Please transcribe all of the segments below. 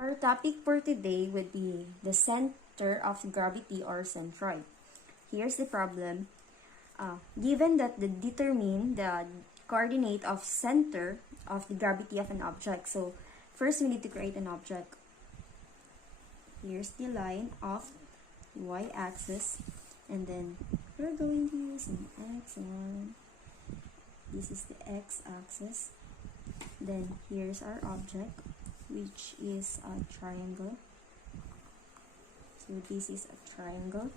Our topic for today would be the center of gravity or centroid. Here's the problem. Given that determine the coordinate of center of the gravity of an object. So first we need to create an object. Here's the line of y-axis, and then we're going to use an x1. This is the x-axis. Then here's our object, which is a triangle. So this is a triangle.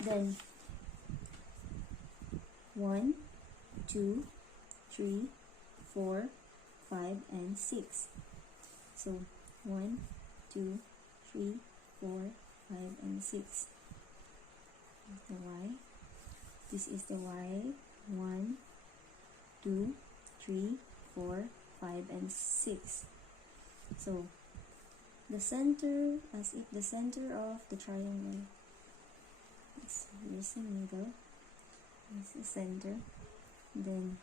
Then 1, 2, 3, 4, 5, and 6. So 1, 2, 3, 4, 5, and 6. The y. This is the y. 1, 2, 3, 4, 5, and 6. So the center, as if the center of the triangle is here's the middle, this is the center, then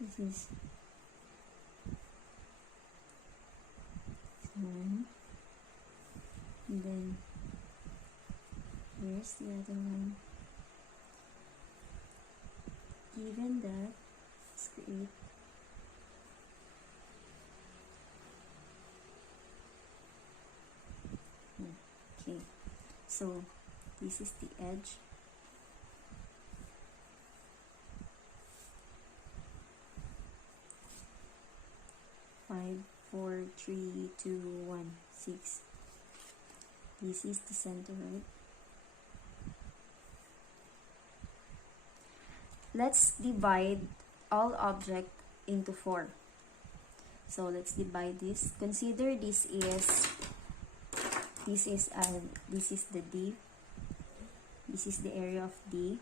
this is 1, and then here's the other one. Given that, let's create okay, so this is the edge. Five, 4, 3, 2, 1, 6. This is the center, right? Let's divide all object into 4. So let's divide this. Consider this is the D. This is the area of D.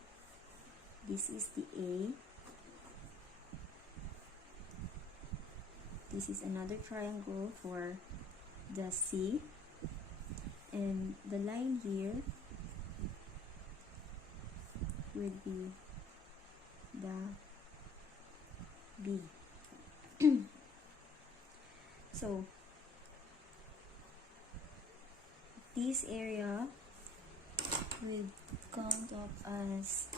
This is the A. This is another triangle for the C. And the line here would be the B. So this area will count up as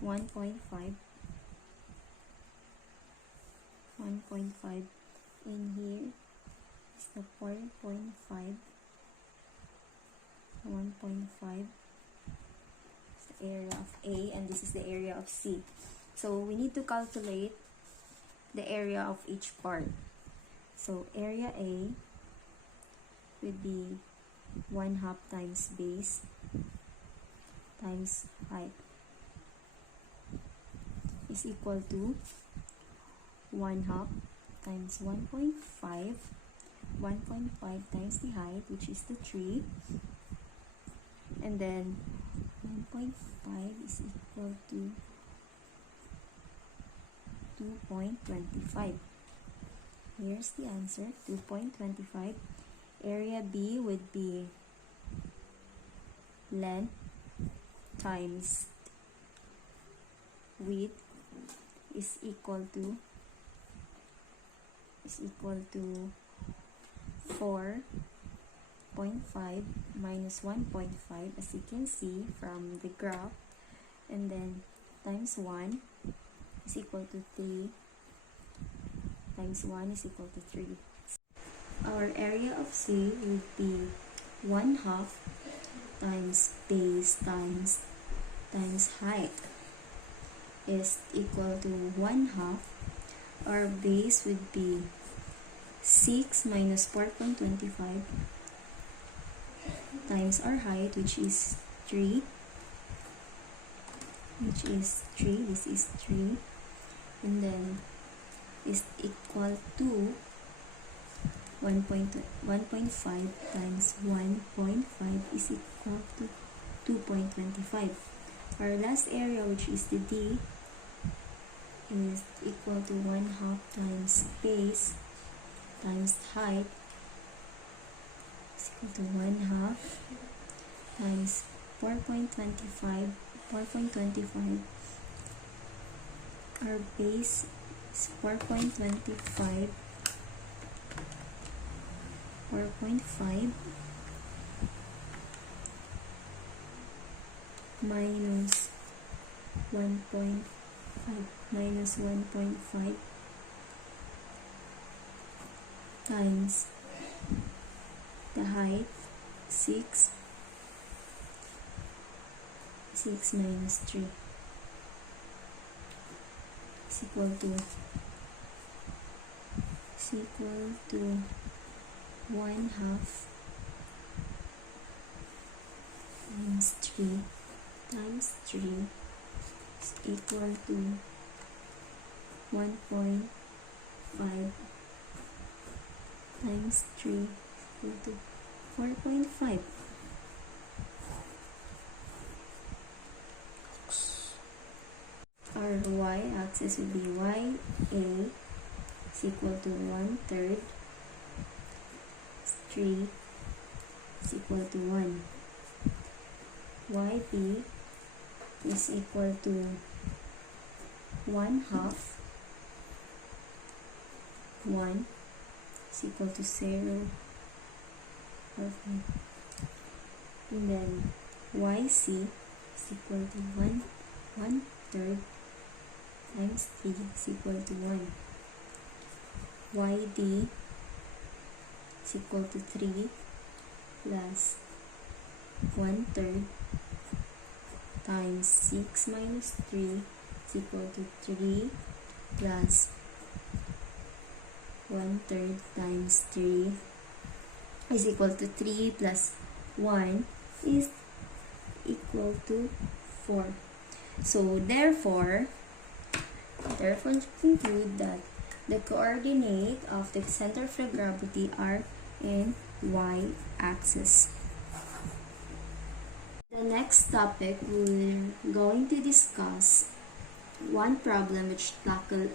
1.5. 1.5. In here is the 4.5. 1.5 is the area of A, and this is the area of C. So we need to calculate the area of each part. So area A would be 1/2 times base times height is equal to 1/2 times 1.5. 1.5 times the height, which is the 3, and then 1.5 is equal to 2.25. Here's the answer, 2.25. Area B would be length times width is equal to 4.5 minus 1.5, as you can see from the graph, and then times 1 is equal to 3, times 1 is equal to 3. Our area of C would be 1/2 times base times height is equal to 1/2. Our base would be 6 minus 4.25 times our height, which is 3. This is 3, and then is equal to 1.5 times 1.5 is equal to 2.25. Our last area, which is the D, is equal to 1/2 times base times height is equal to 1/2 times 4.25 our base is 4.25, 4.5 minus 1.5 minus 1.5 times the height 6 minus 3 is equal to 1/2 times 3 times 3 is equal to 1.5 times 3 equal to 4.5. Our y-axis will be ya is equal to 1/3, 3 is equal to 1. yb is equal to 1/2, 1 is equal to 0, perfect. And then yc is equal to 1/3 times 3 is equal to 1. yd is equal to 3 plus 1/3 times 6 minus 3 is equal to 3 plus 1/3 times 3 is equal to 3 plus 1 is equal to 4. So therefore conclude that the coordinate of the center of gravity are in y-axis. The next topic, we're going to discuss one problem which tackle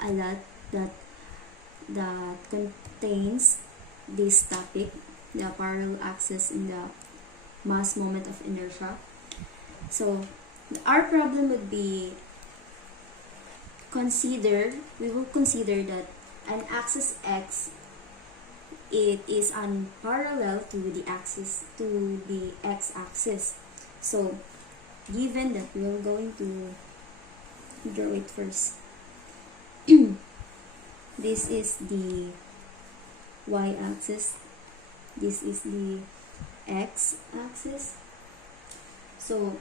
a lot that contains this topic, the parallel axis in the mass moment of inertia. So our problem would be we will consider that an axis x, it is parallel to the x-axis. So given that, we are going to draw it first. This is the y-axis, this is the x-axis. So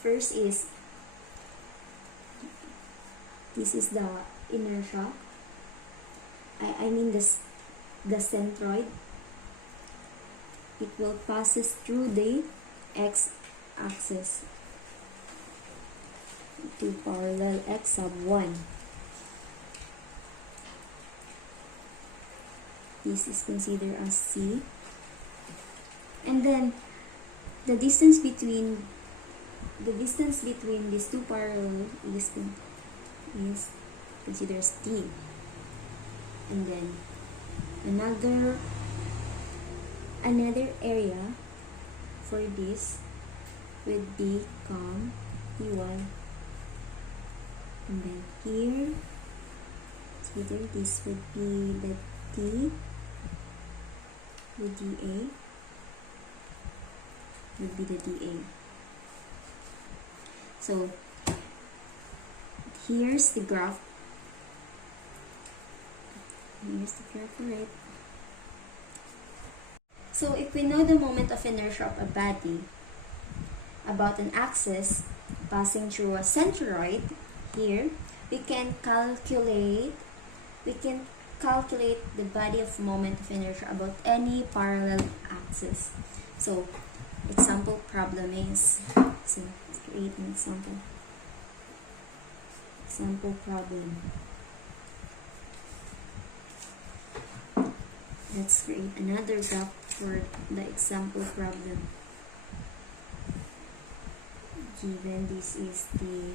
first is, this is the inertia, I mean the centroid. It will passes through the x-axis to parallel x sub 1. This is considered as C. And then the distance between these two parallel is considered as T. And then another area for this would become E1. And then here, consider this would be the T, the dA would be the dA. So here's the graph. Here's the graph for it. So if we know the moment of inertia of a body about an axis passing through a centroid, here we can calculate the body of moment of inertia about any parallel axis. So example problem is, so let's create an example problem. Let's create another graph for the example problem. Given this is the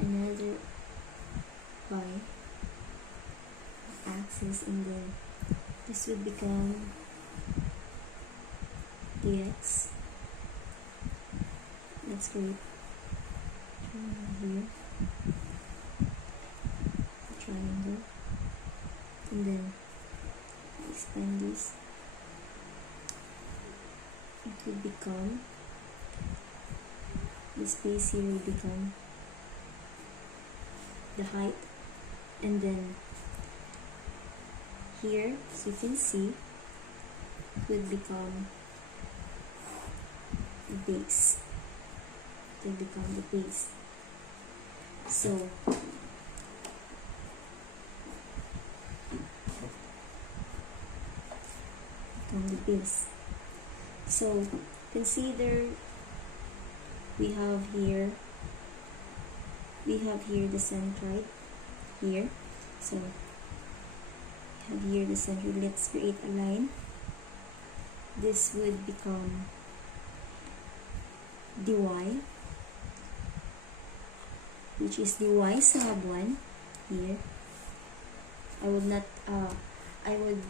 another y-axis, and then this would become dx. Let's create here, triangle, and then expand this. It will become, the space here will become the height, and then here, as you can see, it will become the base. It will become the base. So become the base. So consider we have here the centroid here. So we have here the centroid. Let's create a line. This would become dy, which is dy sub 1 here. I would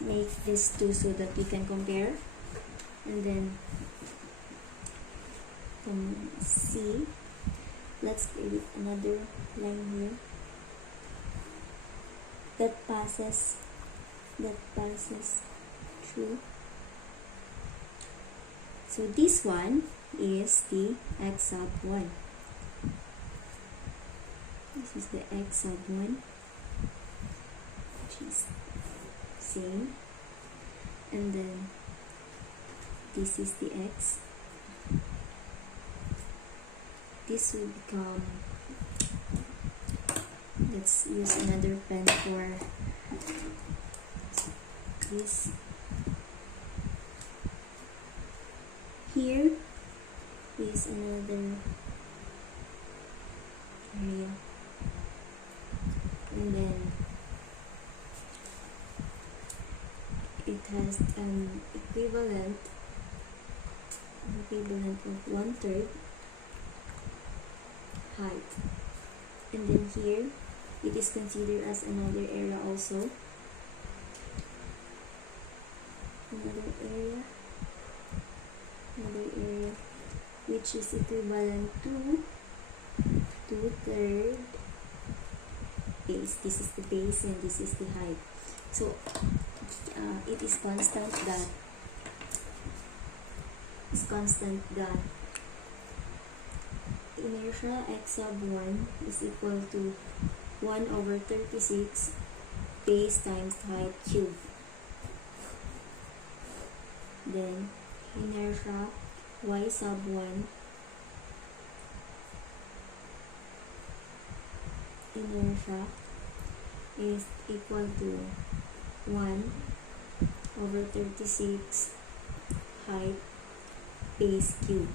make this 2 so that we can compare, and then from C, let's create another line here that passes through. So this one is the x sub 1. This is the x sub 1, which is same, and then this is the x. This will become, let's use another pen for this. Here is another area, and then it has an equivalent of 1/3 height, and then here it is considered as another area also, another area which is equivalent to 2/3 base. This is the base and this is the height. So it is constant that inertia x sub 1 is equal to 1/36 base times height cubed. Then inertia y sub 1 is equal to 1/36 height base cube.